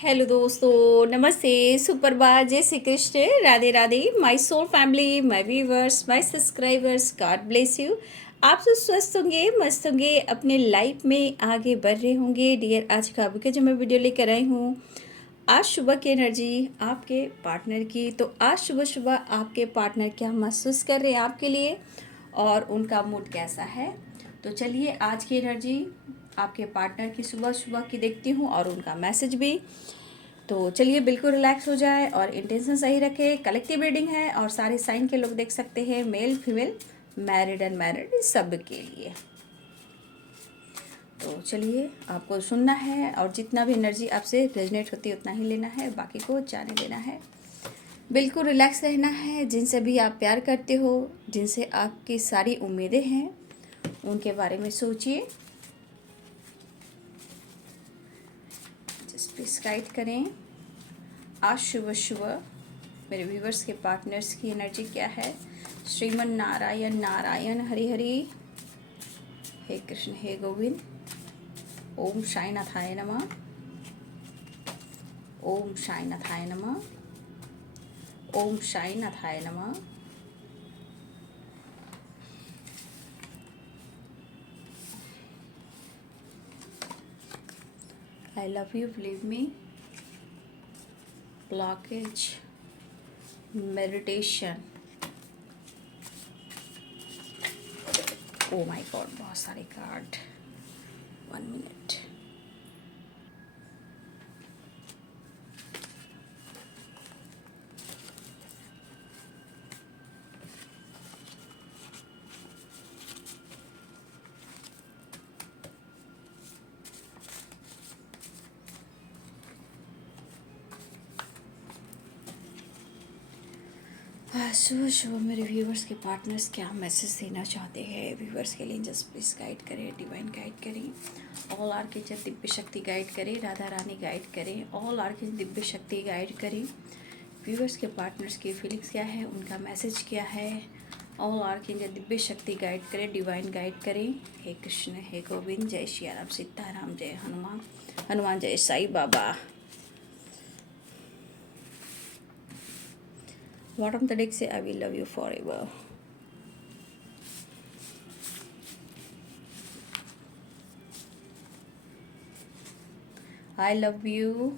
Hello दोस्तों, नमस्ते, सुप्रभात, जय Shri Krishna, Radhe Radhe, my soul family, my viewers, my subscribers, God bless you. आप सब स्वस्थ होंगे, मस्त होंगे, अपने लाइफ में आगे बढ़ रहे होंगे। डियर, आज का अभी जो मैं वीडियो लेकर आई हूँ, आज सुबह की एनर्जी आपके पार्टनर की। तो आज सुबह सुबह आपके पार्टनर क्या महसूस कर रहे हैं आपके लिए और उनका मूड कैसा है। तो चलिए आज की एनर्जी आपके पार्टनर की सुबह सुबह की देखती हूँ और उनका मैसेज भी। तो चलिए बिल्कुल रिलैक्स हो जाए और इंटेंशन सही रखें। कलेक्टिव रीडिंग है और सारे साइन के लोग देख सकते हैं, मेल फीमेल, मैरिड अनमैरिड, सब के लिए। तो चलिए आपको सुनना है और जितना भी एनर्जी आपसे रेजनेट होती है उतना ही लेना है, बाकी को जाने देना है। बिल्कुल रिलैक्स रहना है। जिनसे भी आप प्यार करते हो, जिनसे आपकी सारी उम्मीदें हैं, उनके बारे में सोचिए। जस्ट प्लीज गाइड करें आज सुबह सुबह मेरे व्यूवर्स के पार्टनर्स की एनर्जी क्या है। श्रीमन नारायण नारायण हरि हरि, हे कृष्ण हे गोविंद। ओम साईनाथाय नमः, ओम साईनाथाय नमः, ओम साईनाथाय नमः। I love you, believe me, blockage, meditation। Oh my God, बहुत सारे कार्ड। 1 मिनट। सुबह सुबह मेरे व्यूवर्स के पार्टनर्स क्या मैसेज देना चाहते हैं व्यूवर्स के लिए, जस्ट प्लीज गाइड करें, डिवाइन गाइड करें, ऑल आर्कएंजल दिव्य शक्ति गाइड करें, राधा रानी गाइड करें, ऑल आर्कएंजल दिव्य शक्ति गाइड करें। व्यूवर्स के पार्टनर्स की फीलिंग्स क्या है, उनका मैसेज क्या है, ऑल आर्कएंजल दिव्य शक्ति गाइड करें, डिवाइन गाइड करें। हे कृष्ण हे गोविंद, जय श्री राम सीताराम, जय हनुमान हनुमान, जय Sai Baba. Bottom the deck say I will love you forever। I love you,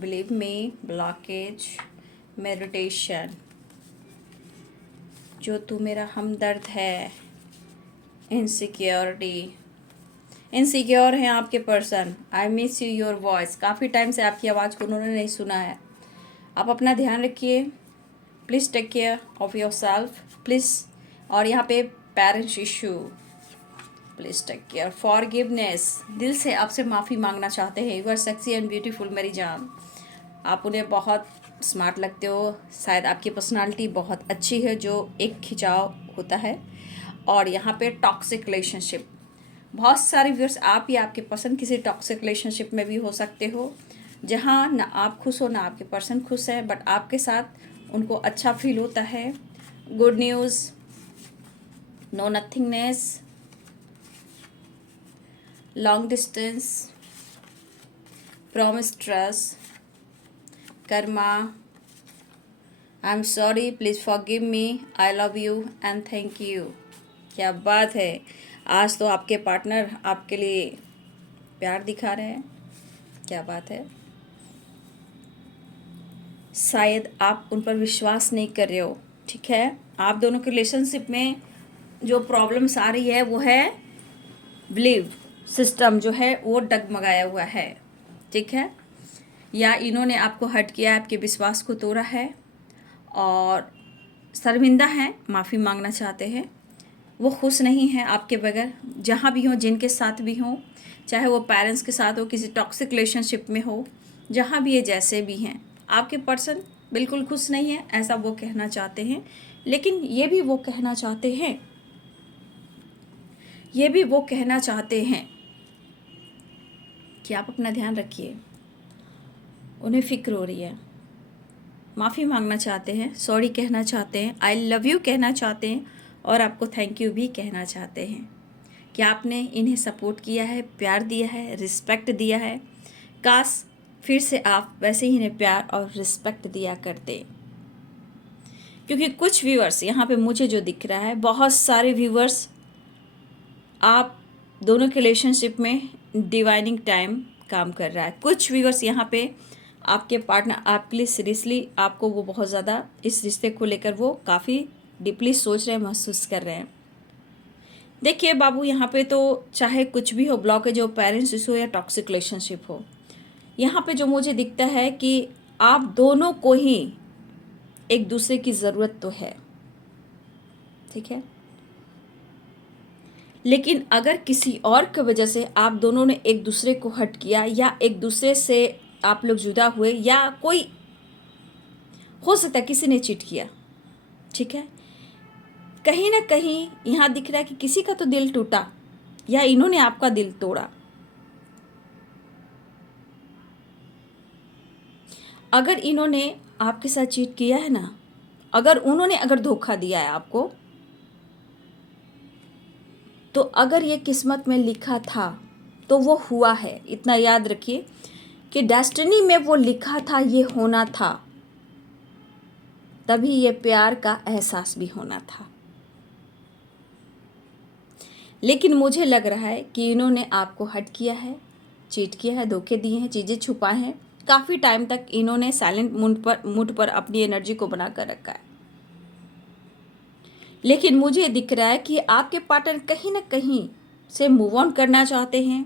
believe me, blockage, meditation। जो तू मेरा हमदर्द है, इनसिक्योरिटी, इनसिक्योर हैं आपके person. I miss you your voice, काफ़ी टाइम से आपकी आवाज़ को उन्होंने नहीं सुना है। आप अपना ध्यान रखिए, please take care of your self please. और यहाँ पे parents issue, please take care. Forgiveness, दिल से आपसे माफ़ी मांगना चाहते हैं। You are sexy and beautiful मेरी जान। आप उन्हें बहुत स्मार्ट लगते हो, शायद आपकी पर्सनालिटी बहुत अच्छी है जो एक खिंचाव होता है। और यहाँ पे टॉक्सिक रिलेशनशिप, बहुत सारे व्यूअर्स आप या आपके पर्सन किसी टॉक्सिक रिलेशनशिप में भी हो सकते हो, जहाँ ना आप खुश हो ना आपके पर्सन खुश है, बट आपके साथ उनको अच्छा फील होता है। Good news, no nothingness, long distance, promise, trust, karma, I am sorry, please forgive me, I love you and thank you. क्या बात है, आज तो आपके पार्टनर आपके लिए प्यार दिखा रहे हैं। क्या बात है, शायद आप उन पर विश्वास नहीं कर रहे हो। ठीक है, आप दोनों के रिलेशनशिप में जो प्रॉब्लम्स आ रही है वो है बिलीव सिस्टम जो है वो डगमगाया हुआ है। ठीक है, या इन्होंने आपको हर्ट किया है, आपके विश्वास को तोड़ा है और शर्मिंदा हैं, माफ़ी मांगना चाहते हैं। वो खुश नहीं हैं आपके बगैर, जहाँ भी हो, जिनके साथ भी हो, चाहे वो पेरेंट्स के साथ हो, किसी टॉक्सिक रिलेशनशिप में हो, जहाँ भी ये जैसे भी हैं, आपके पर्सन बिल्कुल खुश नहीं है, ऐसा वो कहना चाहते हैं। लेकिन ये भी वो कहना चाहते हैं, ये भी वो कहना चाहते हैं कि आप अपना ध्यान रखिए। उन्हें फ़िक्र हो रही है, माफ़ी मांगना चाहते हैं, सॉरी कहना चाहते हैं, आई लव यू कहना चाहते हैं और आपको थैंक यू भी कहना चाहते हैं कि आपने इन्हें सपोर्ट किया है, प्यार दिया है, रिस्पेक्ट दिया है। काश फिर से आप वैसे ही इन्हें प्यार और रिस्पेक्ट दिया करते। क्योंकि कुछ व्यूअर्स यहाँ पे मुझे जो दिख रहा है, बहुत सारे व्यूअर्स आप दोनों के रिलेशनशिप में डिवाइनिंग टाइम काम कर रहा है। कुछ व्यूअर्स यहाँ पे आपके पार्टनर आपके लिए सीरियसली आपको वो बहुत ज़्यादा इस रिश्ते को लेकर वो काफ़ी डीपली सोच रहे हैं, महसूस कर रहे हैं। देखिए बाबू, यहाँ पे तो चाहे कुछ भी हो, ब्लॉकेज हो, पेरेंट्स इशू या टॉक्सिक रिलेशनशिप हो, यहाँ पे जो मुझे दिखता है कि आप दोनों को ही एक दूसरे की ज़रूरत तो है, ठीक है। लेकिन अगर किसी और की वजह से आप दोनों ने एक दूसरे को हर्ट किया या एक दूसरे से आप लोग जुदा हुए या कोई हो सकता है किसी ने चीट किया, ठीक है, कहीं ना कहीं यहाँ दिख रहा है कि किसी का तो दिल टूटा या इन्होंने आपका दिल तोड़ा। अगर इन्होंने आपके साथ चीट किया है ना, अगर धोखा दिया है आपको, तो अगर ये किस्मत में लिखा था तो वो हुआ है। इतना याद रखिए कि डेस्टिनी में वो लिखा था, ये होना था, तभी ये प्यार का एहसास भी होना था। लेकिन मुझे लग रहा है कि इन्होंने आपको हर्ट किया है, चीट किया है, धोखे दिए हैं, चीज़ें छुपाए हैं। काफ़ी टाइम तक इन्होंने साइलेंट मूड पर अपनी एनर्जी को बना कर रखा है। लेकिन मुझे दिख रहा है कि आपके पार्टनर कहीं ना कहीं से मूव ऑन करना चाहते हैं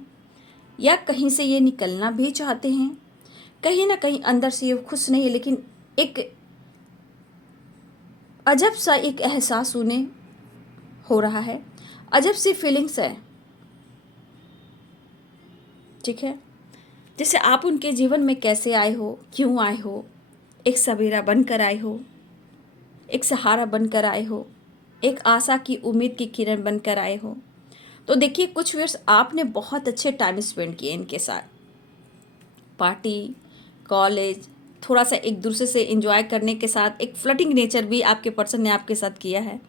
या कहीं से ये निकलना भी चाहते हैं। कहीं ना कहीं अंदर से ये खुश नहीं है, लेकिन एक अजब सा एक एहसास उन्हें हो रहा है, अजब सी फीलिंग्स है, ठीक है। जैसे आप उनके जीवन में कैसे आए हो, क्यों आए हो, एक सवेरा बनकर आए हो, एक सहारा बनकर आए हो, एक आशा की उम्मीद की किरण बनकर आए हो। तो देखिए, कुछ वर्ष आपने बहुत अच्छे टाइम स्पेंड किए इनके साथ, पार्टी, कॉलेज, थोड़ा सा एक दूसरे से एंजॉय करने के साथ एक फ्लर्टिंग नेचर भी आपके पर्सन ने आपके साथ किया है।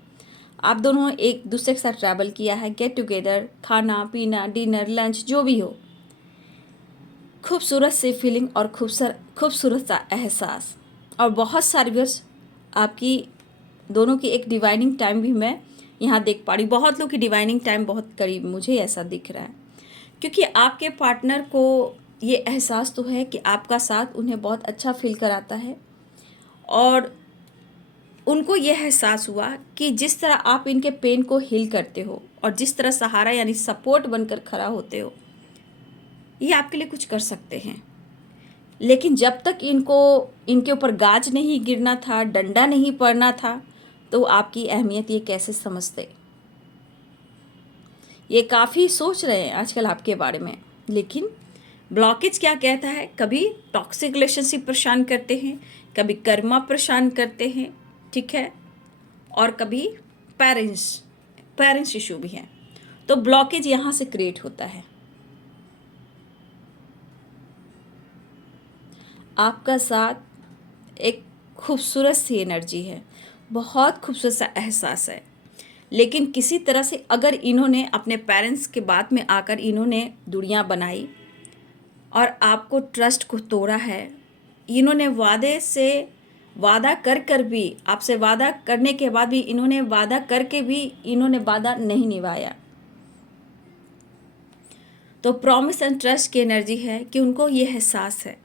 आप दोनों एक दूसरे के साथ ट्रैवल किया है, गेट टुगेदर, खाना पीना, डिनर, लंच, जो भी हो, खूबसूरत सी फीलिंग और खूबसूरत सा एहसास। और बहुत सारे वर्ष आपकी दोनों की एक डिवाइनिंग टाइम भी मैं यहाँ देख पा रही। बहुत लोग की डिवाइनिंग टाइम बहुत करीब मुझे ऐसा दिख रहा है, क्योंकि आपके पार्टनर को ये एहसास तो है कि आपका साथ उन्हें बहुत अच्छा फील कराता है, और उनको ये एहसास हुआ कि जिस तरह आप इनके पेन को हील करते हो और जिस तरह सहारा यानी सपोर्ट बनकर खड़ा होते हो, ये आपके लिए कुछ कर सकते हैं। लेकिन जब तक इनके ऊपर गाज नहीं गिरना था, डंडा नहीं पड़ना था, तो आपकी अहमियत ये कैसे समझते। ये काफ़ी सोच रहे हैं आजकल आपके बारे में। लेकिन ब्लॉकेज क्या कहता है, कभी टॉक्सिक रिलेशनशिप परेशान करते हैं, कभी कर्मा परेशान करते हैं, ठीक है, और कभी पेरेंट्स इशू भी है। तो ब्लॉकेज यहाँ से क्रिएट होता है। आपका साथ एक खूबसूरत सी एनर्जी है, बहुत खूबसूरत सा एहसास है। लेकिन किसी तरह से अगर इन्होंने अपने पेरेंट्स के बाद में आकर इन्होंने दूरियां बनाई और आपको ट्रस्ट को तोड़ा है, इन्होंने वादा कर भी, आपसे वादा करने के बाद भी इन्होंने वादा करके भी इन्होंने वादा नहीं निभाया। तो प्रॉमिस एंड ट्रस्ट की एनर्जी है कि उनको ये एहसास है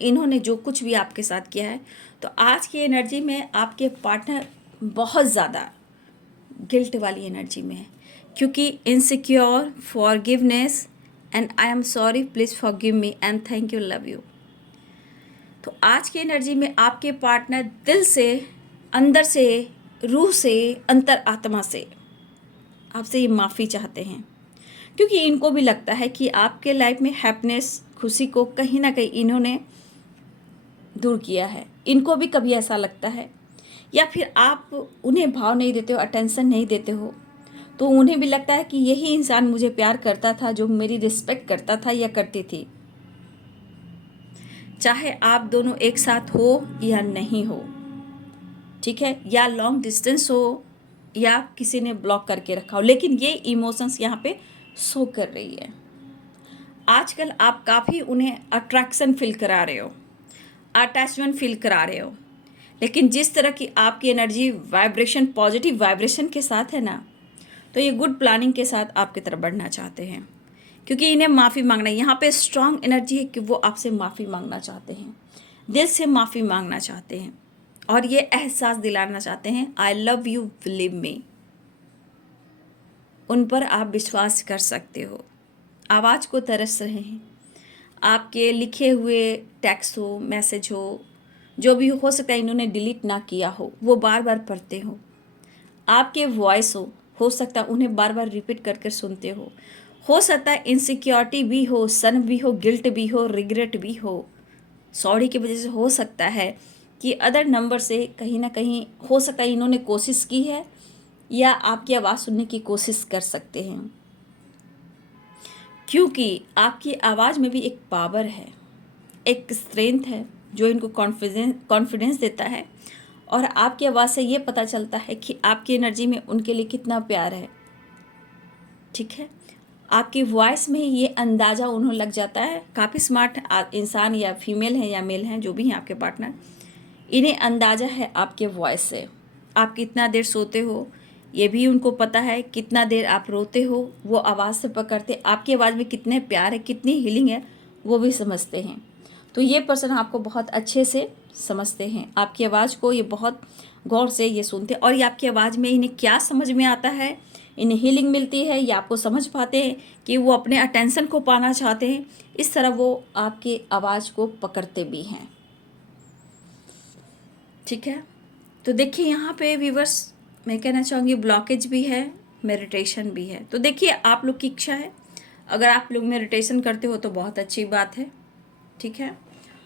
इन्होंने जो कुछ भी आपके साथ किया है। तो आज की एनर्जी में आपके पार्टनर बहुत ज़्यादा गिल्ट वाली एनर्जी में है, क्योंकि insecure, forgiveness and I am sorry, please forgive me and thank you, love you. तो आज की एनर्जी में आपके पार्टनर दिल से, अंदर से, रूह से, अंतर आत्मा से आपसे ये माफ़ी चाहते हैं, क्योंकि इनको भी लगता है कि आपके लाइफ में हैप्पीनेस, खुशी को कहीं ना कहीं इन्होंने दूर किया है। इनको भी कभी ऐसा लगता है, या फिर आप उन्हें भाव नहीं देते हो, अटेंशन नहीं देते हो, तो उन्हें भी लगता है कि यही इंसान मुझे प्यार करता था, जो मेरी रिस्पेक्ट करता था या करती थी। चाहे आप दोनों एक साथ हो या नहीं हो, ठीक है, या लॉन्ग डिस्टेंस हो या किसी ने ब्लॉक करके रखा हो, लेकिन ये इमोशंस यहाँ पे शो कर रही है। आजकल आप काफ़ी उन्हें अट्रैक्शन फील करा रहे हो, अटैचमेंट फील करा रहे हो, लेकिन जिस तरह की आपकी एनर्जी वाइब्रेशन पॉजिटिव वाइब्रेशन के साथ है ना, तो ये गुड प्लानिंग के साथ आपकी तरफ बढ़ना चाहते हैं, क्योंकि इन्हें माफ़ी मांगना है। यहाँ पे स्ट्रांग एनर्जी है कि वो आपसे माफ़ी मांगना चाहते हैं, दिल से माफ़ी मांगना चाहते हैं, और ये एहसास दिलाना चाहते हैं आई लव यू, बिलीव मी। उन पर आप विश्वास कर सकते हो। आवाज़ को तरस रहे हैं, आपके लिखे हुए टेक्स्ट हो, मैसेज हो, जो भी हो सकता है इन्होंने डिलीट ना किया हो, वो बार बार पढ़ते आपके वॉइस हो सकता है उन्हें बार बार रिपीट कर कर सुनते हो सकता है इनसिक्योरिटी भी हो, सन भी हो, गिल्ट भी हो, रिग्रेट भी हो, सॉरी की वजह से हो सकता है कि अदर नंबर से कहीं ना कहीं हो सकता है इन्होंने कोशिश की है, या आपकी आवाज़ सुनने की कोशिश कर सकते हैं, क्योंकि आपकी आवाज़ में भी एक पावर है, एक स्ट्रेंथ है जो इनको कॉन्फिडेंस देता है, और आपकी आवाज़ से ये पता चलता है कि आपकी एनर्जी में उनके लिए कितना प्यार है। ठीक है, आपकी वॉइस में ही ये अंदाज़ा उन्हें लग जाता है। काफ़ी स्मार्ट इंसान या फीमेल हैं या मेल हैं, जो भी हैं आपके पार्टनर, इन्हें अंदाज़ा है आपके वॉइस से आप कितना देर सोते हो, ये भी उनको पता है, कितना देर आप रोते हो वो आवाज़ से पकड़ते, आपकी आवाज़ में कितने प्यार है, कितनी हीलिंग है, वो भी समझते हैं। तो ये पर्सन आपको बहुत अच्छे से समझते हैं, आपकी आवाज़ को ये बहुत गौर से ये सुनते हैं, और ये आपकी आवाज़ में इन्हें क्या समझ में आता है, इन्हें हीलिंग मिलती है, या आपको समझ पाते हैं कि वो अपने अटेंशन को पाना चाहते हैं, इस तरह वो आपकी आवाज़ को पकड़ते भी हैं। ठीक है, तो देखिए यहाँ पे व्यूअर्स मैं कहना चाहूँगी ब्लॉकेज भी है, मेडिटेशन भी है। तो देखिए आप लोग की इच्छा है, अगर आप लोग मेडिटेशन करते हो तो बहुत अच्छी बात है। ठीक है,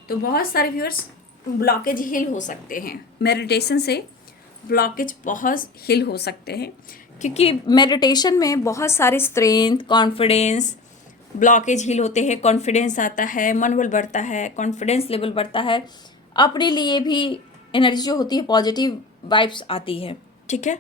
तो बहुत सारे व्यूअर्स ब्लॉकेज हील हो सकते हैं मेडिटेशन से, ब्लॉकेज बहुत हील हो सकते हैं, क्योंकि मेडिटेशन में बहुत सारी स्ट्रेंथ, कॉन्फिडेंस, ब्लॉकेज हील होते हैं, कॉन्फिडेंस आता है, मनोबल बढ़ता है, कॉन्फिडेंस लेवल बढ़ता है, अपने लिए भी एनर्जी जो होती है पॉजिटिव वाइब्स आती है। ठीक है,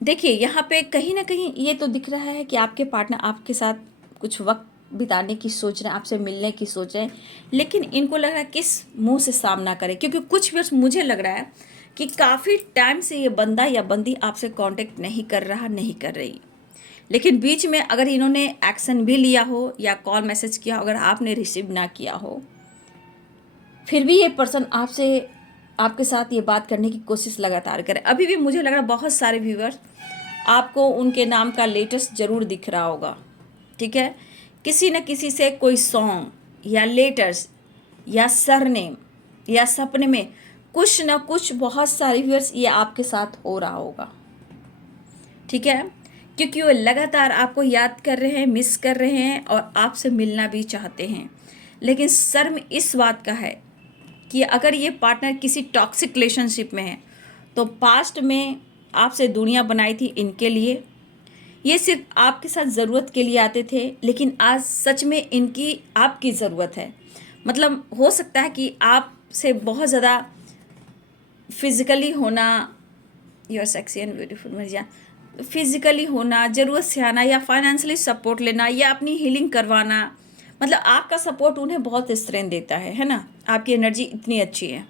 देखिए यहाँ पे कहीं ना कहीं ये तो दिख रहा है कि आपके पार्टनर आपके साथ कुछ वक्त बिताने की सोच रहे हैं, आपसे मिलने की सोच रहे हैं, लेकिन इनको लग रहा है किस मुंह से सामना करें, क्योंकि कुछ भी मुझे लग रहा है कि काफ़ी टाइम से ये बंदा या बंदी आपसे कांटेक्ट नहीं कर रहा, नहीं कर रही, लेकिन बीच में अगर इन्होंने एक्शन भी लिया हो या कॉल मैसेज किया हो, अगर आपने रिसीव ना किया हो, फिर भी ये पर्सन आपसे आपके साथ ये बात करने की कोशिश लगातार करें। अभी भी मुझे लग रहा है बहुत सारे व्यूअर्स आपको उनके नाम का लेटेस्ट ज़रूर दिख रहा होगा। ठीक है, किसी न किसी से कोई सॉन्ग या लेटर्स या सरनेम या सपने में कुछ न कुछ बहुत सारे व्यूअर्स ये आपके साथ हो रहा होगा। ठीक है, क्योंकि वो लगातार आपको याद कर रहे हैं, मिस कर रहे हैं, और आपसे मिलना भी चाहते हैं, लेकिन शर्म इस बात का है कि अगर ये पार्टनर किसी टॉक्सिक रिलेशनशिप में है, तो पास्ट में आपसे दुनिया बनाई थी इनके लिए, ये सिर्फ आपके साथ ज़रूरत के लिए आते थे, लेकिन आज सच में इनकी आपकी ज़रूरत है। मतलब हो सकता है कि आपसे बहुत ज़्यादा फिज़िकली होना, you are sexy and beautiful Marzia, physically होना, ज़रूरत से आना, या फाइनेंशियली सपोर्ट लेना, या अपनी हीलिंग करवाना, मतलब आपका सपोर्ट उन्हें बहुत स्ट्रेंथ देता है ना, आपकी एनर्जी इतनी अच्छी है।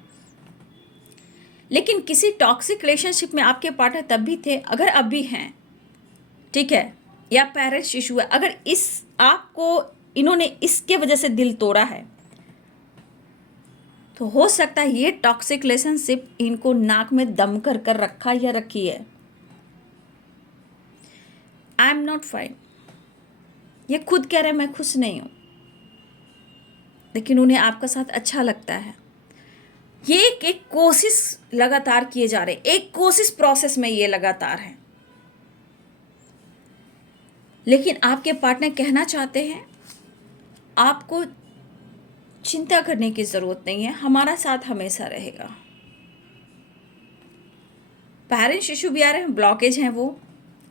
लेकिन किसी टॉक्सिक रिलेशनशिप में आपके पार्टनर तब भी थे, अगर अब भी हैं, ठीक है, या पेरेंट्स इशू है, अगर इस आपको इन्होंने इसके वजह से दिल तोड़ा है, तो हो सकता है ये टॉक्सिक रिलेशनशिप इनको नाक में दम कर कर रखा या रखी है। आई एम नॉट फाइन, ये खुद कह रहे हैं मैं खुश नहीं हूँ, लेकिन उन्हें आपका साथ अच्छा लगता है। ये एक कोशिश लगातार किए जा रहे, एक कोशिश प्रोसेस में ये लगातार है, लेकिन आपके पार्टनर कहना चाहते हैं आपको चिंता करने की ज़रूरत नहीं है, हमारा साथ हमेशा रहेगा। पेरेंट्स इशू भी आ रहे हैं, ब्लॉकेज हैं, वो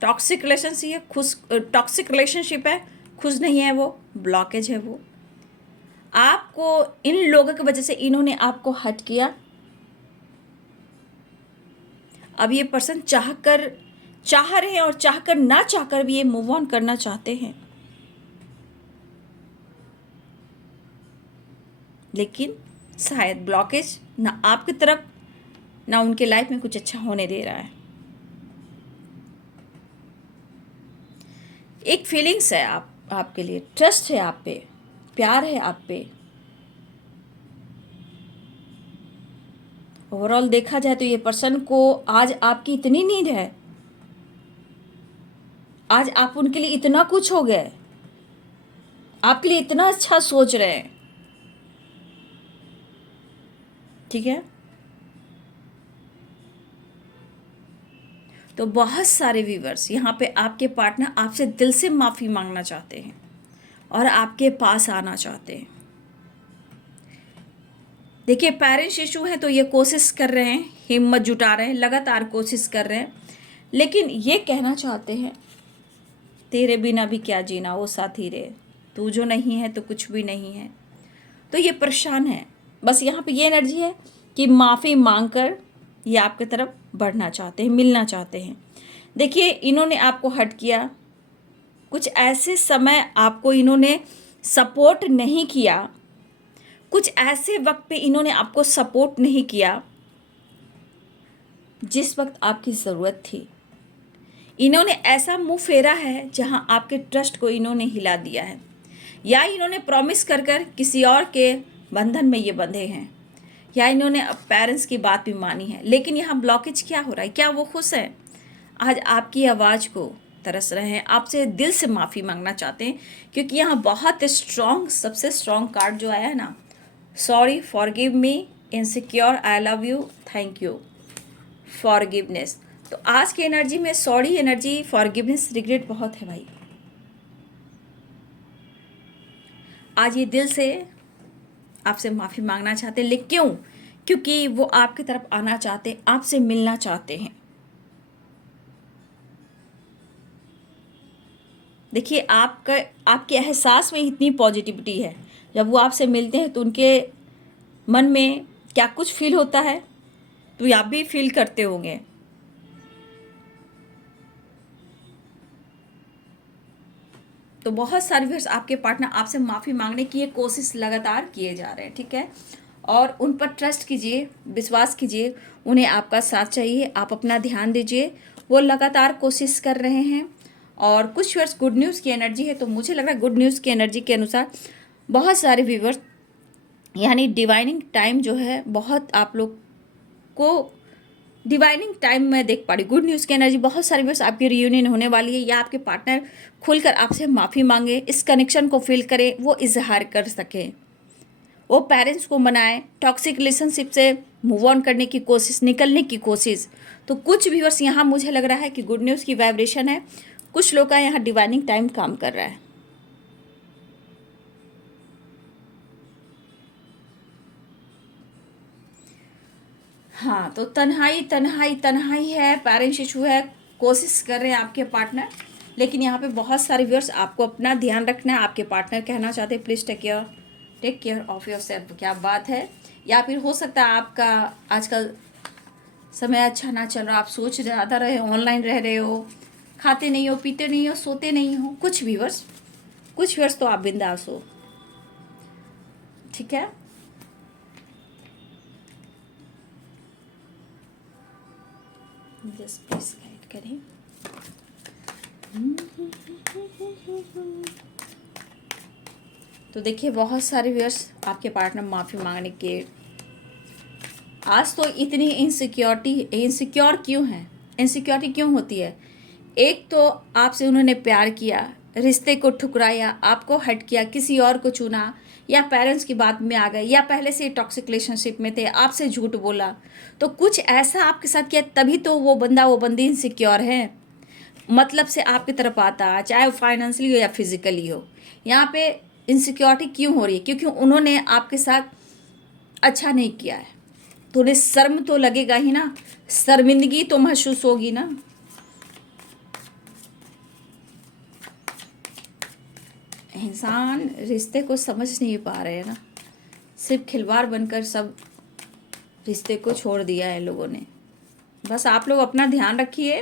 टॉक्सिक रिलेशनशिप है, टॉक्सिक रिलेशनशिप है, खुश नहीं है वो, ब्लॉकेज है वो। आपको इन लोगों की वजह से इन्होंने आपको हट किया, अब ये पर्सन चाह रहे हैं और चाहकर ना चाहकर भी ये मूव ऑन करना चाहते हैं। लेकिन शायद ब्लॉकेज ना आपकी तरफ ना उनके लाइफ में कुछ अच्छा होने दे रहा है। एक फीलिंग्स है आपके लिए, ट्रस्ट है आप पे, प्यार है आप पे। ओवरऑल देखा जाए तो ये पर्सन को आज आपकी इतनी नीड है, आज आप उनके लिए इतना कुछ हो गए, आपके लिए इतना अच्छा सोच रहे हैं। ठीक है, तो बहुत सारे व्यूवर्स यहाँ पे आपके पार्टनर आपसे दिल से माफ़ी मांगना चाहते हैं और आपके पास आना चाहते हैं। देखिए, पेरेंट्स इशू है तो ये कोशिश कर रहे हैं, हिम्मत जुटा रहे हैं, लगातार कोशिश कर रहे हैं, लेकिन ये कहना चाहते हैं तेरे बिना भी क्या जीना, वो साथी रे, तू जो नहीं है तो कुछ भी नहीं है। तो ये परेशान है, बस यहाँ पे ये एनर्जी है कि माफ़ी मांग कर ये आपकी तरफ बढ़ना चाहते हैं, मिलना चाहते हैं। देखिए, इन्होंने आपको हर्ट किया, कुछ ऐसे समय आपको इन्होंने सपोर्ट नहीं किया, कुछ ऐसे वक्त पे इन्होंने आपको सपोर्ट नहीं किया जिस वक्त आपकी ज़रूरत थी। इन्होंने ऐसा मुंह फेरा है जहां आपके ट्रस्ट को इन्होंने हिला दिया है, या इन्होंने प्रॉमिस कर कर किसी और के बंधन में ये बंधे हैं, या इन्होंने अब पेरेंट्स की बात भी मानी है। लेकिन यहाँ ब्लॉकेज क्या हो रहा है, क्या वो खुश हैं? आज आपकी आवाज़ को तरस रहे हैं, आपसे दिल से माफ़ी मांगना चाहते हैं, क्योंकि यहाँ बहुत स्ट्रॉन्ग, सबसे स्ट्रॉन्ग कार्ड जो आया है ना, sorry, forgive me, insecure, I love you, thank you, forgiveness. तो आज की एनर्जी में सॉरी एनर्जी, फॉरगिवनेस, रिग्रेट बहुत है भाई। आज ये दिल से आपसे माफ़ी मांगना चाहते हैं, लेकिन क्यों? क्योंकि वो आपकी तरफ आना चाहते हैं, आपसे मिलना चाहते हैं। देखिए, आपके एहसास में इतनी पॉजिटिविटी है, जब वो आपसे मिलते हैं तो उनके मन में क्या कुछ फील होता है, तो आप भी फील करते होंगे। तो बहुत सारे व्यूअर्स, आपके पार्टनर आपसे माफ़ी मांगने की ये कोशिश लगातार किए जा रहे हैं। ठीक है, और उन पर ट्रस्ट कीजिए, विश्वास कीजिए, उन्हें आपका साथ चाहिए, आप अपना ध्यान दीजिए, वो लगातार कोशिश कर रहे हैं। और कुछ व्यूअर्स गुड न्यूज़ की एनर्जी है, तो मुझे लग रहा है गुड न्यूज़ की एनर्जी के अनुसार बहुत सारे व्यूअर्स, यानी डिवाइनिंग टाइम जो है, बहुत आप लोग को डिवाइनिंग टाइम में देख पा रही। गुड न्यूज़ की एनर्जी, बहुत सारे व्यूअर्स आपकी रियूनियन होने वाली है, या आपके पार्टनर खुलकर आपसे माफ़ी मांगे, इस कनेक्शन को फील करें, वो इजहार कर सकें, वो पेरेंट्स को मनाएं, टॉक्सिक रिलेशनशिप से मूव ऑन करने की कोशिश, निकलने की कोशिश। तो कुछ व्यूअर्स यहाँ मुझे लग रहा है कि गुड न्यूज़ की वाइब्रेशन है, कुछ लोग का यहाँ डिवाइनिंग टाइम काम कर रहा है। हाँ, तो तन्हाई तन्हाई तन्हाई है, पेरेंट्स इशू है, कोशिश कर रहे हैं आपके पार्टनर, लेकिन यहाँ पे बहुत सारे व्यूअर्स, आपको अपना ध्यान रखना है। आपके पार्टनर कहना चाहते हैं please take care of your self. क्या बात है, या फिर हो सकता है आपका आजकल समय अच्छा ना चल रहा, आप सोच ज़्यादा रहे हो, ऑनलाइन रह रहे हो, खाते नहीं हो, पीते नहीं हो, सोते नहीं हो, कुछ व्यूअर्स तो आप बिंदास हो। ठीक है, जस्ट प्लीज गाइड करें। तो देखिए, बहुत सारे व्यूअर्स आपके पार्टनर माफ़ी मांगने के, आज तो इतनी इनसिक्योर क्यों है, इनसिक्योरिटी क्यों होती है? एक तो आपसे उन्होंने प्यार किया, रिश्ते को ठुकराया, आपको हट किया, किसी और को चुना, या पेरेंट्स की बात में आ गए, या पहले से टॉक्सिक रिलेशनशिप में थे, आपसे झूठ बोला, तो कुछ ऐसा आपके साथ किया, तभी तो वो बंदा वो बंदी इनसिक्योर है, मतलब से आपकी तरफ आता, चाहे वो फाइनेंशियली हो या फिजिकली हो। यहाँ पे इनसिक्योरिटी क्यों हो रही है? क्योंकि उन्होंने आपके साथ अच्छा नहीं किया है, तो उन्हें शर्म तो लगेगा ही ना, शर्मिंदगी तो महसूस होगी ना। इंसान रिश्ते को समझ नहीं पा रहे हैं ना, सिर्फ खिलवाड़ बनकर सब रिश्ते को छोड़ दिया है लोगों ने। बस आप लोग अपना ध्यान रखिए,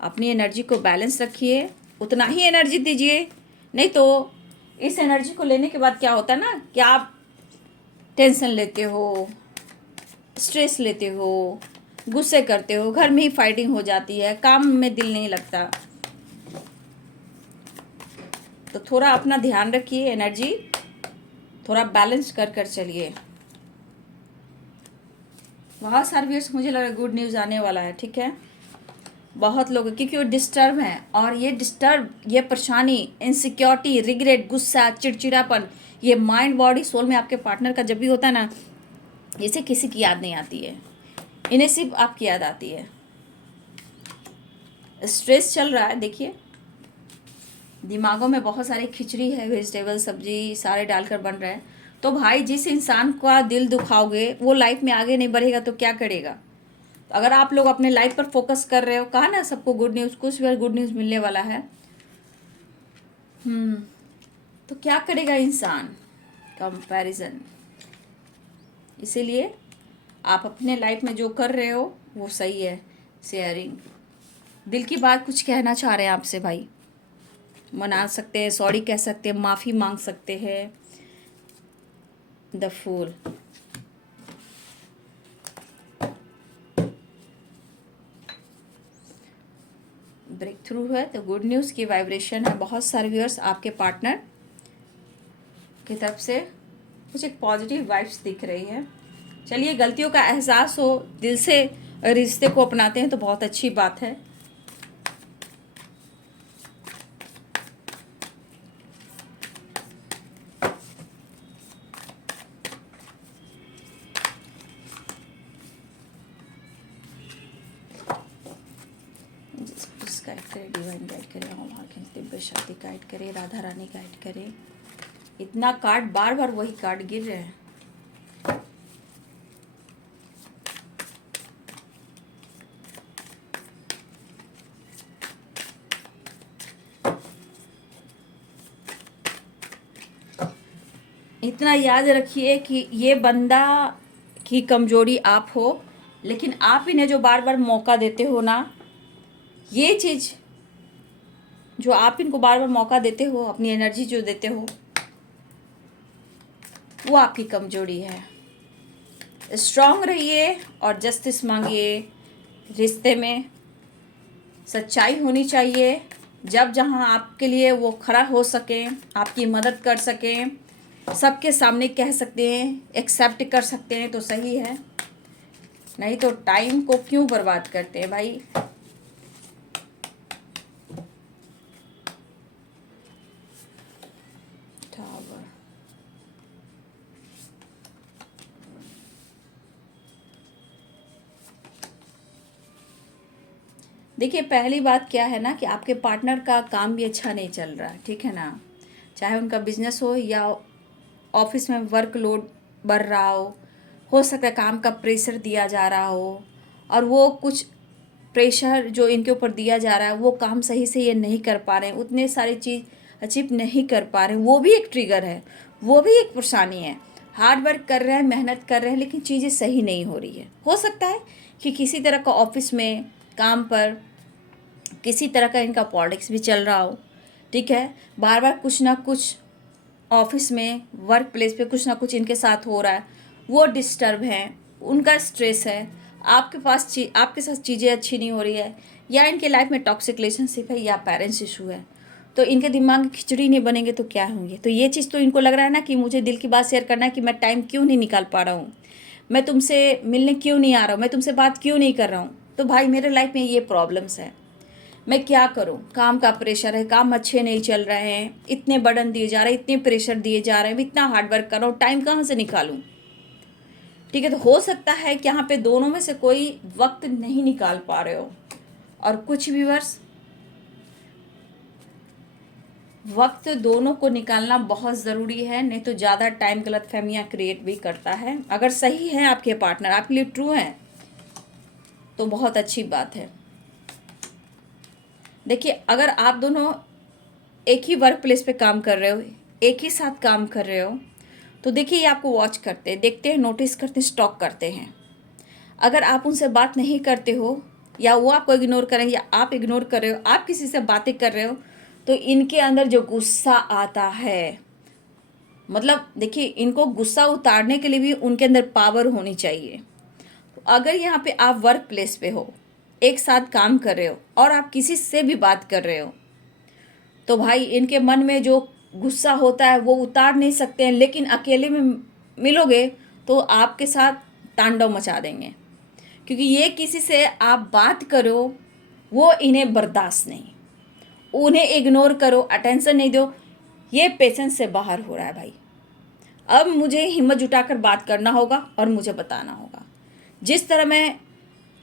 अपनी एनर्जी को बैलेंस रखिए, उतना ही एनर्जी दीजिए, नहीं तो इस एनर्जी को लेने के बाद क्या होता है ना कि आप टेंशन लेते हो, स्ट्रेस लेते हो, गुस्से करते हो, घर में ही फाइटिंग हो जाती है, काम में दिल नहीं लगता। तो थोड़ा अपना ध्यान रखिए, एनर्जी थोड़ा बैलेंस कर कर चलिए। बहुत सारे व्यूअर्स मुझे लग रहा है गुड न्यूज़ आने वाला है, ठीक है। बहुत लोग, क्योंकि वो डिस्टर्ब हैं, और ये डिस्टर्ब, ये परेशानी, इनसिक्योरिटी, रिग्रेट, गुस्सा, चिड़चिड़ापन, ये माइंड बॉडी सोल में आपके पार्टनर का जब भी होता है ना, इसे किसी की याद नहीं आती है, इन्हें सिर्फ आपकी याद आती है। स्ट्रेस चल रहा है, देखिए दिमागों में बहुत सारी खिचड़ी है, वेजिटेबल सब्जी सारे डालकर बन रहे हैं। तो भाई जिस इंसान का दिल दुखाओगे वो लाइफ में आगे नहीं बढ़ेगा तो क्या करेगा। अगर आप लोग अपने लाइफ पर फोकस कर रहे हो, कहा ना सबको गुड न्यूज़, कुछ भी गुड न्यूज़ मिलने वाला है। तो क्या करेगा इंसान, कंपैरिजन। इसीलिए आप अपने लाइफ में जो कर रहे हो वो सही है। शेयरिंग, दिल की बात कुछ कहना चाह रहे हैं आपसे भाई, मना सकते हैं, सॉरी कह सकते हैं, माफ़ी मांग सकते हैं। द फूल, ब्रेक थ्रू है तो गुड न्यूज़ की वाइब्रेशन है। बहुत सारे व्यूअर्स आपके पार्टनर की तरफ से कुछ एक पॉजिटिव वाइब्स दिख रही है। चलिए, गलतियों का एहसास हो, दिल से रिश्ते को अपनाते हैं तो बहुत अच्छी बात है। गाइड करे, डिवाइन गाइड करे, ओम आर्कैंजल दिव्य शक्ति गाइड करे, राधा रानी गाइड करे। इतना कार्ड बार बार वही कार्ड गिर रहे हैं। इतना याद रखिए कि ये बंदा की कमजोरी आप हो, लेकिन आप इन्हें जो बार बार मौका देते हो ना, ये चीज़ जो आप इनको बार बार मौका देते हो, अपनी एनर्जी जो देते हो, वो आपकी कमजोरी है। स्ट्रांग रहिए और जस्टिस मांगिए। रिश्ते में सच्चाई होनी चाहिए। जब जहाँ आपके लिए वो खड़ा हो सके, आपकी मदद कर सकें, सबके सामने कह सकते हैं, एक्सेप्ट कर सकते हैं तो सही है, नहीं तो टाइम को क्यों बर्बाद करते हैं भाई। देखिए, पहली बात क्या है ना कि आपके पार्टनर का काम भी अच्छा नहीं चल रहा है, ठीक है ना। चाहे उनका बिजनेस हो या ऑफिस में वर्कलोड बढ़ रहा हो सकता है काम का प्रेशर दिया जा रहा हो, और वो कुछ प्रेशर जो इनके ऊपर दिया जा रहा है वो काम सही से ये नहीं कर पा रहे हैं, उतने सारी चीज़ अचीव नहीं कर पा रहे हैं, वो भी एक ट्रिगर है, वो भी एक परेशानी है। हार्ड वर्क कर रहे हैं, मेहनत कर रहे हैं, लेकिन चीज़ें सही नहीं हो रही है। हो सकता है कि किसी तरह का ऑफिस में काम पर किसी तरह का इनका पॉलिटिक्स भी चल रहा हो, ठीक है। बार बार कुछ ना कुछ ऑफिस में, वर्क प्लेस पे कुछ ना कुछ इनके साथ हो रहा है, वो डिस्टर्ब हैं, उनका स्ट्रेस है, आपके साथ चीज़ें अच्छी नहीं हो रही है, या इनके लाइफ में टॉक्सिक रिलेशनशिप है, या पेरेंट्स इशू है। तो इनके दिमाग में खिचड़ी नहीं बनेंगे तो क्या होंगे। तो ये चीज़ तो इनको लग रहा है ना कि मुझे दिल की बात शेयर करना है, कि मैं टाइम क्यों नहीं निकाल पा रहा हूँ, मैं तुमसे मिलने क्यों नहीं आ रहा हूँ, मैं तुमसे बात क्यों नहीं कर रहा हूँ। तो भाई मेरे लाइफ में ये प्रॉब्लम्स है, मैं क्या करूं, काम का प्रेशर है, काम अच्छे नहीं चल रहे हैं, इतने बर्डन दिए जा रहे हैं, इतने प्रेशर दिए जा रहे हैं, मैं इतना हार्ड वर्क कर रहा हूँ, टाइम कहाँ से निकालूं। ठीक है, तो हो सकता है कि यहाँ पे दोनों में से कोई वक्त नहीं निकाल पा रहे हो, और कुछ व्यूअर्स वक्त दोनों को निकालना बहुत ज़रूरी है, नहीं तो ज़्यादा टाइम गलतफहमियां क्रिएट भी करता है। अगर सही है आपके पार्टनर, आपके लिए ट्रू है, तो बहुत अच्छी बात है। देखिए, अगर आप दोनों एक ही वर्क प्लेस पे काम कर रहे हो, एक ही साथ काम कर रहे हो, तो देखिए ये आपको वॉच करते हैं, देखते हैं, नोटिस करते हैं, स्टॉक करते हैं। अगर आप उनसे बात नहीं करते हो, या वो आपको इग्नोर करें, या आप इग्नोर कर रहे हो, आप किसी से बातें कर रहे हो, तो इनके अंदर जो गुस्सा आता है मतलब देखिए, इनको गुस्सा उतारने के लिए भी उनके अंदर पावर होनी चाहिए। तो अगर यहाँ पे आप वर्क प्लेस पे हो, एक साथ काम कर रहे हो और आप किसी से भी बात कर रहे हो, तो भाई इनके मन में जो गुस्सा होता है वो उतार नहीं सकते हैं, लेकिन अकेले में मिलोगे तो आपके साथ तांडव मचा देंगे। क्योंकि ये किसी से आप बात करो, वो इन्हें बर्दाश्त नहीं, उन्हें इग्नोर करो, अटेंशन नहीं दो, ये पेशेंस से बाहर हो रहा है भाई। अब मुझे हिम्मत जुटाकर बात करना होगा और मुझे बताना होगा। जिस तरह मैं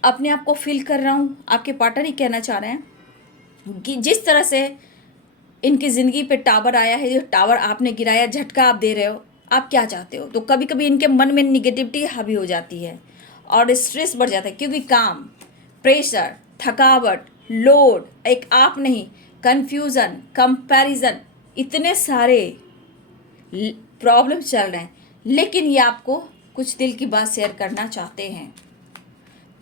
अपने आप को फील कर रहा हूँ, आपके पार्टनर ही कहना चाह रहे हैं कि जिस तरह से इनकी ज़िंदगी पे टावर आया है, जो टावर आपने गिराया, झटका आप दे रहे हो, आप क्या चाहते हो। तो कभी कभी इनके मन में निगेटिविटी हावी हो जाती है और स्ट्रेस बढ़ जाता है, क्योंकि काम, प्रेशर, थकावट, लोड, एक आप नहीं, कंफ्यूजन, कंपैरिजन, इतने सारे प्रॉब्लम चल रहे हैं। लेकिन ये आपको कुछ दिल की बात शेयर करना चाहते हैं।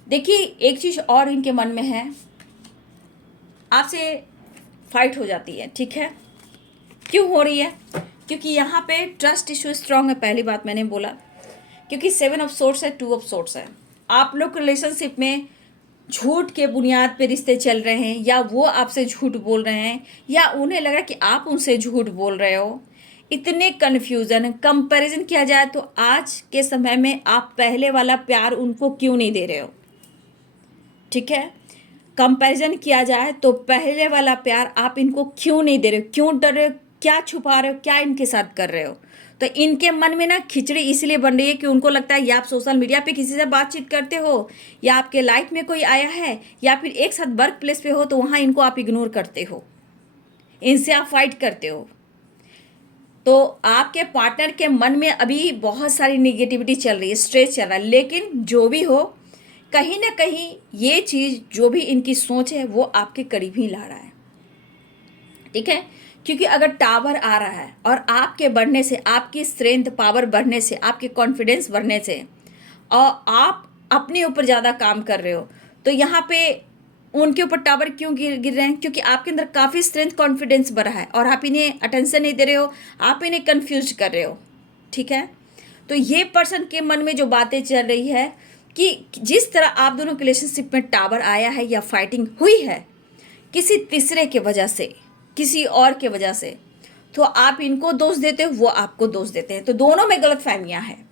देखिए, एक चीज़ और इनके मन में है, आपसे फाइट हो जाती है, ठीक है। क्यों हो रही है? क्योंकि यहाँ पे ट्रस्ट इशू स्ट्रांग है, पहली बात मैंने बोला। क्योंकि 7 ऑफ सोर्ट्स है, 2 ऑफ सोर्ट्स है। आप लोग रिलेशनशिप में झूठ के बुनियाद पे रिश्ते चल रहे हैं, या वो आपसे झूठ बोल रहे हैं, या उन्हें लग रहा है कि आप उनसे झूठ बोल रहे हो। इतने कन्फ्यूज़न, कंपैरिजन किया जाए तो आज के समय में आप पहले वाला प्यार उनको क्यों नहीं दे रहे हो, ठीक है। कंपैरिजन किया जाए तो पहले वाला प्यार आप इनको क्यों नहीं दे रहे हो, क्यों डर रहे हो, क्या छुपा रहे हो, क्या इनके साथ कर रहे हो। तो इनके मन में ना खिचड़ी इसलिए बन रही है कि उनको लगता है या आप सोशल मीडिया पे किसी से बातचीत करते हो, या आपके लाइफ में कोई आया है, या फिर एक साथ वर्क प्लेस पे हो तो वहाँ इनको आप इग्नोर करते हो, इनसे आप फाइट करते हो। तो आपके पार्टनर के मन में अभी बहुत सारी निगेटिविटी चल रही है, स्ट्रेस चल रहा है। लेकिन जो भी हो, कहीं ना कहीं ये चीज़, जो भी इनकी सोच है, वो आपके करीब ही ला रहा है, ठीक है। क्योंकि अगर टावर आ रहा है और आपके बढ़ने से, आपकी स्ट्रेंथ पावर बढ़ने से, आपके कॉन्फिडेंस बढ़ने से, और आप अपने ऊपर ज़्यादा काम कर रहे हो, तो यहाँ पे उनके ऊपर टावर क्यों गिर रहे हैं? क्योंकि आपके अंदर काफ़ी स्ट्रेंथ, कॉन्फिडेंस बढ़ा है और आप इन्हें अटेंशन नहीं दे रहे हो, आप इन्हें कन्फ्यूज कर रहे हो, ठीक है। तो ये पर्सन के मन में जो बातें चल रही है कि जिस तरह आप दोनों के रिलेशनशिप में टावर आया है या फाइटिंग हुई है किसी तीसरे के वजह से, किसी और के वजह से, तो आप इनको दोष देते हो, वो आपको दोष देते हैं, तो दोनों में गलत फहमियाँ हैं।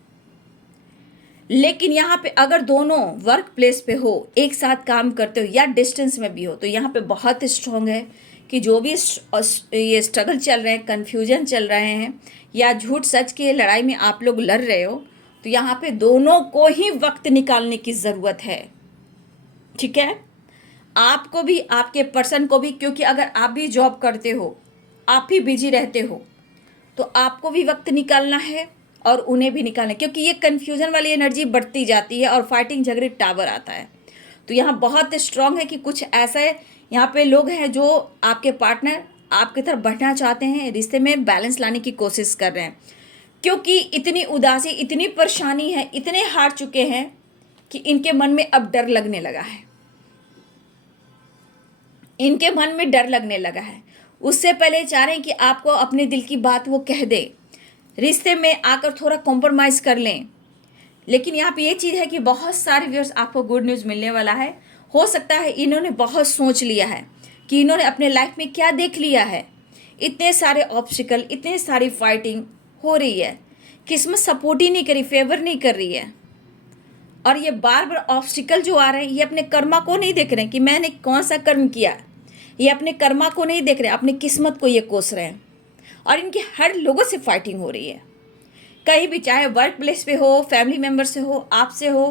लेकिन यहाँ पे अगर दोनों वर्क प्लेस पे हो, एक साथ काम करते हो, या डिस्टेंस में भी हो, तो यहाँ पे बहुत स्ट्रॉन्ग है कि जो भी ये स्ट्रगल चल रहे हैं, कन्फ्यूजन चल रहे हैं, या झूठ सच की लड़ाई में आप लोग लड़ रहे हो, तो यहाँ पे दोनों को ही वक्त निकालने की ज़रूरत है, ठीक है। आपको भी, आपके पर्सन को भी, क्योंकि अगर आप भी जॉब करते हो, आप ही बिजी रहते हो, तो आपको भी वक्त निकालना है और उन्हें भी निकालना है, क्योंकि ये कन्फ्यूज़न वाली एनर्जी बढ़ती जाती है और फाइटिंग झगड़े टावर आता है। तो यहाँ बहुत स्ट्रांग है कि कुछ ऐसे यहाँ पे लोग हैं जो आपके पार्टनर आपकी तरफ बढ़ना चाहते हैं, रिश्ते में बैलेंस लाने की कोशिश कर रहे हैं, क्योंकि इतनी उदासी, इतनी परेशानी है, इतने हार चुके हैं कि इनके मन में अब डर लगने लगा है, इनके मन में डर लगने लगा है। उससे पहले चाह रहे हैं कि आपको अपने दिल की बात वो कह दे, रिश्ते में आकर थोड़ा कॉम्प्रोमाइज़ कर लें। लेकिन यहाँ पे ये चीज़ है कि बहुत सारे व्यूअर्स, आपको गुड न्यूज़ मिलने वाला है। हो सकता है इन्होंने बहुत सोच लिया है कि इन्होंने अपने लाइफ में क्या देख लिया है, इतने सारे ऑब्स्टिकल, इतनी सारी फाइटिंग हो रही है, किस्मत सपोर्ट ही नहीं करी, फेवर नहीं कर रही है, और ये बार बार ऑब्स्टिकल जो आ रहे हैं, ये अपने कर्मा को नहीं देख रहे हैं कि मैंने कौन सा कर्म किया, ये अपने कर्मा को नहीं देख रहे, अपनी किस्मत को ये कोस रहे हैं। और इनकी हर लोगों से फाइटिंग हो रही है, कहीं भी, चाहे वर्क प्लेस पे हो, फैमिली मेम्बर से हो, आपसे हो,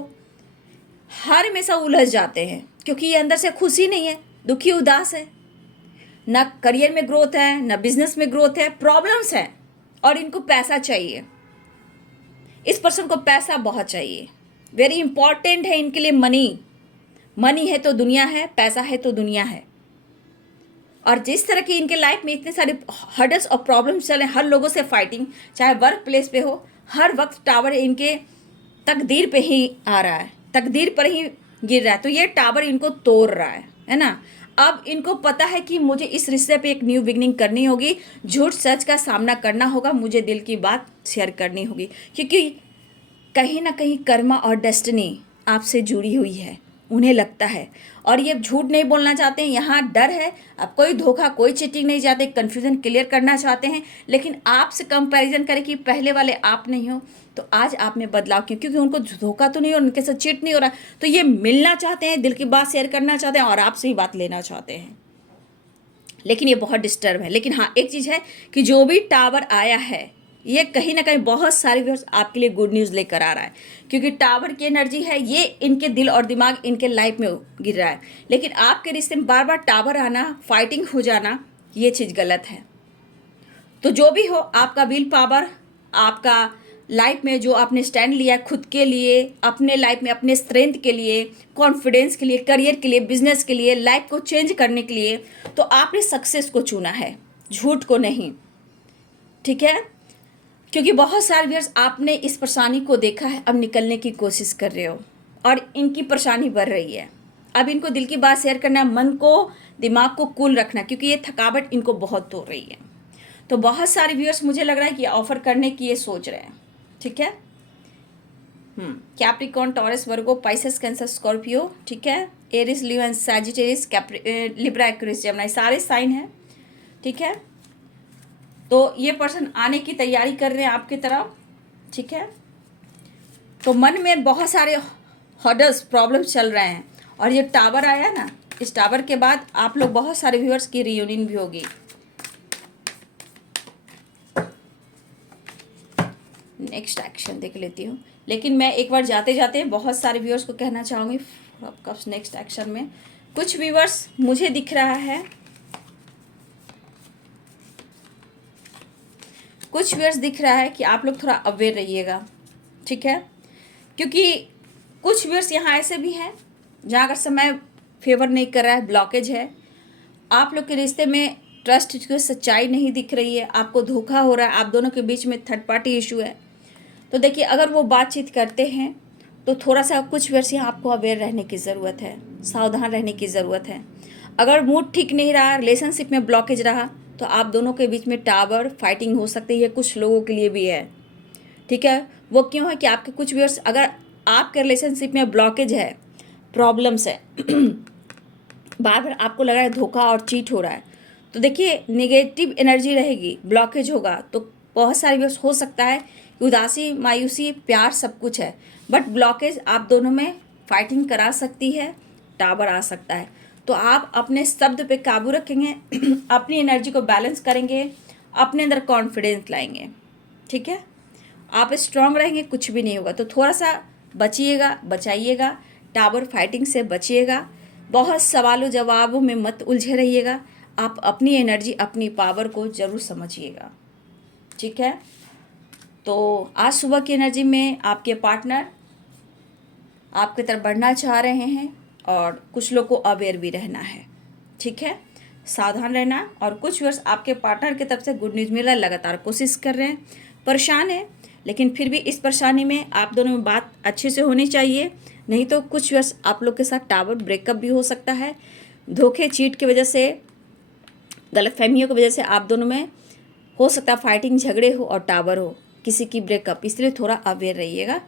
हर हमेशा उलझ जाते हैं, क्योंकि ये अंदर से खुशी नहीं है, दुखी उदास है, ना करियर में ग्रोथ है, ना बिजनेस में ग्रोथ है, प्रॉब्लम्स हैं, और इनको पैसा चाहिए। इस पर्सन को पैसा बहुत चाहिए, वेरी इंपॉर्टेंट है इनके लिए मनी। मनी है तो दुनिया है, पैसा है तो दुनिया है। और जिस तरह की इनके लाइफ में इतने सारे हर्डल्स और प्रॉब्लम्स चल रहे हैं, हर लोगों से फाइटिंग, चाहे वर्क प्लेस पे हो, हर वक्त टावर इनके तकदीर पे ही आ रहा है, तकदीर पर ही गिर रहा है, तो ये टावर इनको तोड़ रहा है ना। अब इनको पता है कि मुझे इस रिश्ते पे एक न्यू बिगनिंग करनी होगी, झूठ सच का सामना करना होगा, मुझे दिल की बात शेयर करनी होगी, क्योंकि कहीं ना कहीं कर्मा और डेस्टिनी आपसे जुड़ी हुई है, उन्हें लगता है। और ये झूठ नहीं बोलना चाहते हैं, यहाँ डर है, अब कोई धोखा कोई चीटिंग नहीं चाहते, कन्फ्यूजन क्लियर करना चाहते हैं, लेकिन आपसे कंपैरिजन करें कि पहले वाले आप नहीं हो, तो आज आप में बदलाव क्यों, क्योंकि उनको धोखा तो नहीं हो, उनके साथ चीट नहीं हो रहा, तो ये मिलना चाहते हैं, दिल की बात शेयर करना चाहते हैं और आपसे ही बात लेना चाहते हैं, लेकिन ये बहुत डिस्टर्ब है। लेकिन हाँ, एक चीज़ है कि जो भी टावर आया है ये कहीं ना कहीं बहुत सारे व्यूअर्स आपके लिए गुड न्यूज़ लेकर आ रहा है, क्योंकि टावर की एनर्जी है, ये इनके दिल और दिमाग इनके लाइफ में गिर रहा है। लेकिन आपके रिश्ते में बार बार टावर आना, फाइटिंग हो जाना, ये चीज़ गलत है। तो जो भी हो, आपका विल पावर, आपका लाइफ में जो आपने स्टैंड लिया खुद के लिए, अपने लाइफ में अपने स्ट्रेंथ के लिए, कॉन्फिडेंस के लिए, करियर के लिए, बिजनेस के लिए, लाइफ को चेंज करने के लिए, तो आपने सक्सेस को चुना है, झूठ को नहीं। ठीक है, क्योंकि बहुत सारे व्यूअर्स आपने इस परेशानी को देखा है, अब निकलने की कोशिश कर रहे हो और इनकी परेशानी बढ़ रही है। अब इनको दिल की बात शेयर करना, मन को, दिमाग को कूल रखना, क्योंकि ये थकावट इनको बहुत हो रही है। तो बहुत सारे व्यूअर्स मुझे लग रहा है कि ऑफर करने की ये सोच रहे हैं। ठीक है, Capricorn, Taurus, Virgo, Pisces, Cancer, Scorpio, ठीक है, Aries, Leo and Sagittarius, Libra, Aquarius, Gemini, सारे साइन हैं। ठीक है, तो ये पर्सन आने की तैयारी कर रहे हैं आपकी तरफ। ठीक है, तो मन में बहुत सारे हर्डल्स, प्रॉब्लम्स चल रहे हैं, और ये टावर आया ना, इस टावर के बाद आप लोग बहुत सारे व्यूअर्स की रियूनियन भी होगी। नेक्स्ट एक्शन देख लेती हूँ, लेकिन मैं एक बार जाते जाते बहुत सारे व्यूअर्स को कहना चाहूँगी कब नेक्स्ट एक्शन में कुछ व्यूअर्स मुझे दिख रहा है, कुछ व्यूअर्स दिख रहा है कि आप लोग थोड़ा अवेयर रहिएगा। ठीक है, क्योंकि कुछ व्यूअर्स यहाँ ऐसे भी हैं जहाँ अगर समय फेवर नहीं कर रहा है, ब्लॉकेज है, आप लोग के रिश्ते में ट्रस्ट की सच्चाई नहीं दिख रही है, आपको धोखा हो रहा है, आप दोनों के बीच में थर्ड पार्टी इशू है। तो देखिए, अगर वो बातचीत करते हैं तो थोड़ा सा कुछ वर्ष यहाँ आपको अवेयर रहने की ज़रूरत है, सावधान रहने की ज़रूरत है। अगर मूड ठीक नहीं रहा, रिलेशनशिप में ब्लॉकेज रहा, तो आप दोनों के बीच में टावर फाइटिंग हो सकती है, कुछ लोगों के लिए भी है। ठीक है, वो क्यों है कि आपके कुछ व्यूअर्स, अगर आपके रिलेशनशिप में ब्लॉकेज है, प्रॉब्लम्स है, बार बार आपको लग रहा है धोखा और चीट हो रहा है, तो देखिए नेगेटिव एनर्जी रहेगी, ब्लॉकेज होगा, तो बहुत सारे व्यूअर्स हो सकता है कि उदासी, मायूसी, प्यार सब कुछ है, बट ब्लॉकेज आप दोनों में फाइटिंग करा सकती है, टावर आ सकता है। तो आप अपने शब्द पे काबू रखेंगे, अपनी एनर्जी को बैलेंस करेंगे, अपने अंदर कॉन्फिडेंस लाएंगे। ठीक है, आप स्ट्रांग रहेंगे, कुछ भी नहीं होगा। तो थोड़ा सा बचिएगा, बचाइएगा, टावर फाइटिंग से बचिएगा, बहुत सवालों जवाबों में मत उलझे रहिएगा, आप अपनी एनर्जी, अपनी पावर को ज़रूर समझिएगा। ठीक है, तो आज सुबह की एनर्जी में आपके पार्टनर आपकी तरफ बढ़ना चाह रहे हैं, और कुछ लोग को अवेयर भी रहना है। ठीक है, सावधान रहना। और कुछ वर्ष आपके पार्टनर की तरफ से गुड न्यूज़ मिल रहा है, लगातार कोशिश कर रहे हैं, परेशान है, लेकिन फिर भी इस परेशानी में आप दोनों में बात अच्छे से होनी चाहिए, नहीं तो कुछ वर्ष आप लोग के साथ टावर ब्रेकअप भी हो सकता है। धोखे, चीट की वजह से, गलतफहमियों की वजह से आप दोनों में हो सकता है फाइटिंग, झगड़े हो और टावर हो, किसी की ब्रेकअप, इसलिए थोड़ा अवेयर रहिएगा।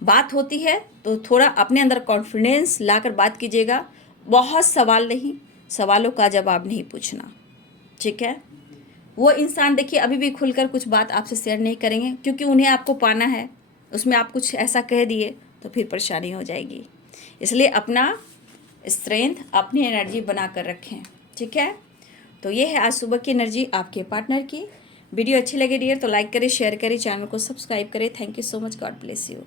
बात होती है तो थोड़ा अपने अंदर कॉन्फिडेंस लाकर बात कीजिएगा, बहुत सवाल नहीं, सवालों का जवाब नहीं पूछना। ठीक है, वो इंसान देखिए अभी भी खुलकर कुछ बात आपसे शेयर नहीं करेंगे, क्योंकि उन्हें आपको पाना है, उसमें आप कुछ ऐसा कह दिए तो फिर परेशानी हो जाएगी। इसलिए अपना स्ट्रेंथ, अपनी एनर्जी बना कर रखें। ठीक है, तो ये है आज सुबह की एनर्जी आपके पार्टनर की। वीडियो अच्छी लगे डियर तो लाइक करें, शेयर करें, चैनल को सब्सक्राइब करें। Thank you so much, God bless you.